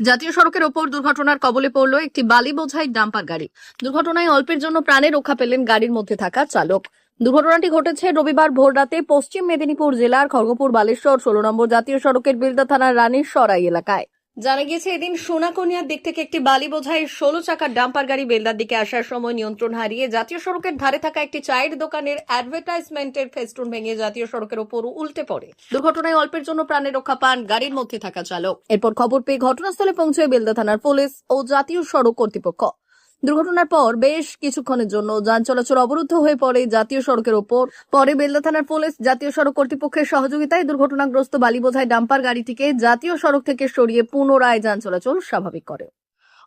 জাতীয় সড়কের ওপর দুর্ঘটনার কবলে পড়ল একটি বালি বোঝাই ডাম্পার গাড়ি। দুর্ঘটনায় অল্পের জন্য প্রাণে রক্ষা পেলেন গাড়ির মধ্যে থাকা চালক। দুর্ঘটনাটি ঘটেছে রবিবার ভোররাতে পশ্চিম মেদিনীপুর জেলার খড়গপুর বালেশ্বর, ষোলো নম্বর জাতীয় সড়কের বিলদা থানার রানীর সরাই এলাকায়। জানা গিয়েছে, এদিন সোনাকনিয়ার দিক থেকে একটি বালি বোঝাই ষোলো চাকার ডাম্পার গাড়ি বেলদার দিকে আসার সময় নিয়ন্ত্রণ হারিয়ে জাতীয় সড়কের ধারে থাকা একটি চায়ের দোকানের অ্যাডভার্টাইজমেন্টের ফেস্টুন ভেঙে জাতীয় সড়কের ওপর উল্টে পড়ে। দুর্ঘটনায় অল্পের জন্য প্রাণে রক্ষা পান গাড়ির মধ্যে থাকা চালক। এরপর খবর পেয়ে ঘটনাস্থলে পৌঁছে বেলদা থানার পুলিশ ও জাতীয় সড়ক কর্তৃপক্ষ। দুর্ঘটনার পর বেশ কিছুক্ষণের জন্য যান চলাচল অবরুদ্ধ হয়ে পড়ে জাতীয় সড়কের ওপর। পরে বেলদা থানার পুলিশ জাতীয় সড়ক কর্তৃপক্ষের সহযোগিতায় দুর্ঘটনাগ্রস্ত বালি বোঝাই ডাম্পার গাড়িটিকে জাতীয় সড়ক থেকে সরিয়ে পুনরায় যান চলাচল স্বাভাবিক করে।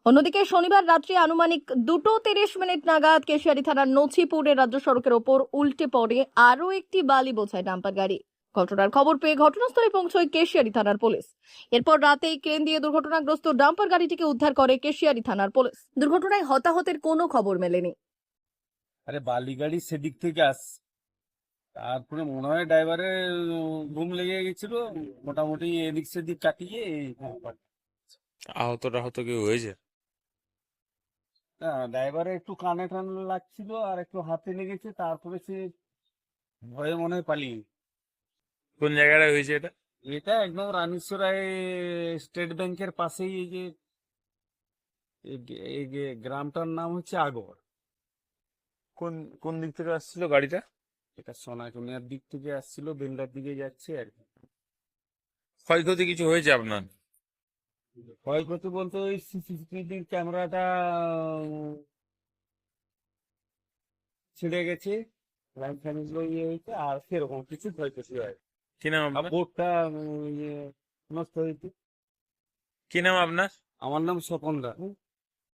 অন্যদিকে শনিবার রাত্রি আনুমানিক দুটো তিরিশ মিনিট নাগাদ কেশিয়ারি থানার নছিপুরের রাজ্য সড়কের ওপর উল্টে পড়ে আরও একটি বালি বোঝায় ডাম্পার গাড়ি। ঘটনার খবর পেয়ে ঘটনাস্থলে পৌঁছয় কেশিয়ারি থানার পুলিশ। এরপর রাতেই ক্রেন দিয়ে দুর্ঘটনাগ্রস্ত ডাম্পার গাড়িটিকে উদ্ধার করে কেশিয়ারি থানার পুলিশ। দুর্ঘটনায় হতাহতের কোনো খবর মেলেনি। আরে বালি গাড়ি সেদিক থেকে আস। তারপরে মনে হয় ড্রাইভারে ঘুম লেগে গেছিল। মোটামুটি এদিক সেদিক কাটিয়ে আহতটা আহত কেউ হয়েছে? ড্রাইভারে একটু কানে টান লাগছিল আর একটু হাতে লেগেছে। তারপরে সে ভয়ে মনে হয় পালিয়ে। কোন জায়গায় হয়েছে এটা? এটা একদম রানীশ্বরায় স্টেট ব্যাংকের পাশেই এই যে এই যে গ্রামটার নাম হচ্ছে আগর। কোন কোন দিক থেকে আসছিল গাড়িটা? এটা সোনাকুনিয়ার দিক থেকে আসছিল বেন্দার দিকে যাচ্ছে আর কি। ক্ষয়ক্ষতি কিছু হয়েছে আপনার? ক্ষয়ক্ষতি বলতে ওই সিসিটিভি ক্যামেরাটা ছিঁড়ে গেছে লাইন ফ্যান ইয়ে হয়েছে আর সেরকম কিছু ক্ষয়ক্ষতি হয় কি নাম আপনার? বোর্ডটা ইয়ে নষ্ট হয়েছে। কি নাম আপনার? আমার নাম স্বপন দা।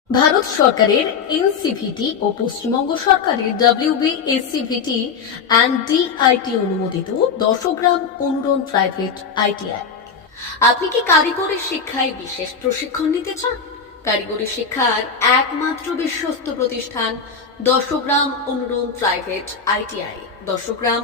ভারত সরকারের এনসিভিটি ও পশ্চিমবঙ্গ সরকারের ডাব্লিউবি এসসিভিটি অ্যান্ড ডিআইটি অনুমোদিত দশগ্রাম অনুরণ প্রাইভেট আইটিআই আপনি কি কারিগরি শিক্ষায় বিশেষ প্রশিক্ষণ নিতে চান? কারিগরি শিক্ষার একমাত্র বিশ্বস্ত প্রতিষ্ঠান দশগ্রাম অনুরণ প্রাইভেট আইটিআই দশগ্রাম